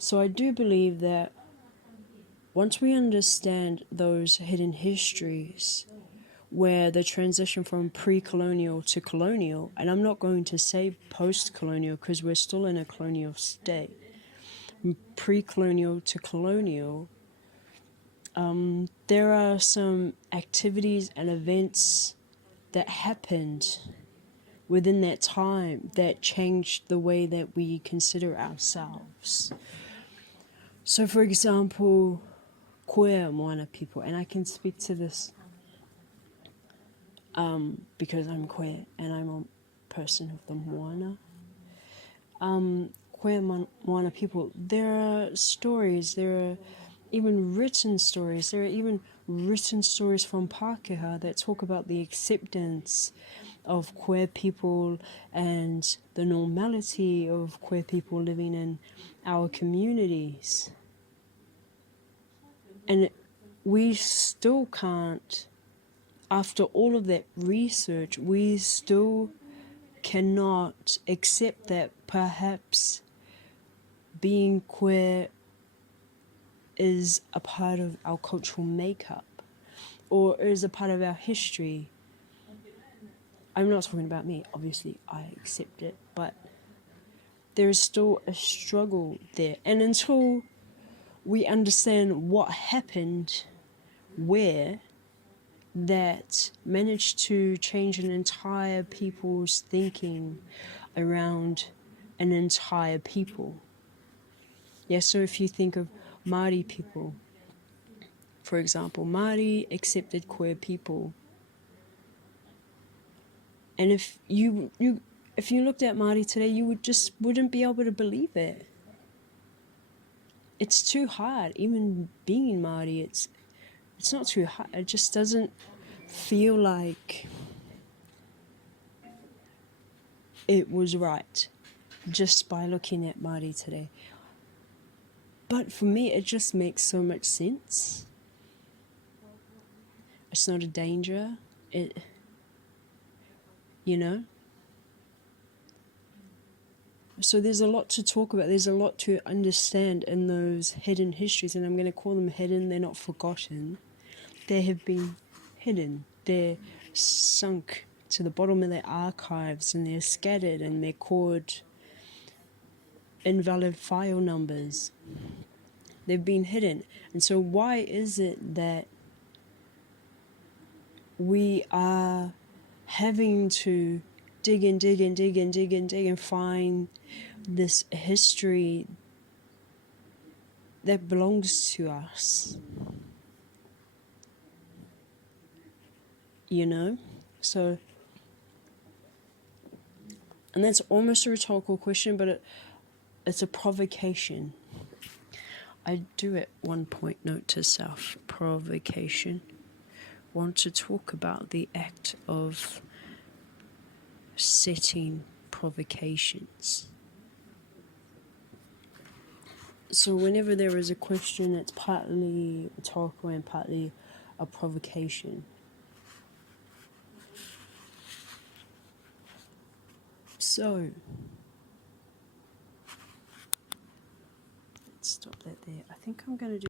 So I do believe that once we understand those hidden histories, where the transition from pre-colonial to colonial, and I'm not going to say post-colonial because we're still in a colonial state, pre-colonial to colonial, there are some activities and events that happened within that time that changed the way that we consider ourselves. So, for example, Queer Moana people, and I can speak to this because I'm queer and I'm a person of the Moana. Queer Moana people, there are stories, there are even written stories, there are even written stories from Pākehā that talk about the acceptance of queer people and the normality of queer people living in our communities. And we still can't, after all of that research, we still cannot accept that perhaps being queer is a part of our cultural makeup or is a part of our history. I'm not talking about me, obviously I accept it, but there is still a struggle there. And until we understand what happened where, that managed to change an entire people's thinking around an entire people. Yeah, so if you think of Māori people, for example, Māori accepted queer people. And if you looked at Māori today, you wouldn't be able to believe it. It's too hard. Even being Māori, it's not too hard. It just doesn't feel like it was right just by looking at Māori today. But for me, it just makes so much sense. It's not a danger. So there's a lot to talk about. There's a lot to understand in those hidden histories, and I'm going to call them hidden. They're not forgotten. They have been hidden. They're sunk to the bottom of their archives, and they're scattered, and they're called invalid file numbers. They've been hidden. And so why is it that we are having to dig and find this history that belongs to us? So, and that's almost a rhetorical question, but it's a provocation. I do at one point note to self, provocation. Want to talk about the act of setting provocations. So whenever there is a question, it's partly rhetorical and partly a provocation. So, let's stop that there. I think I'm going to do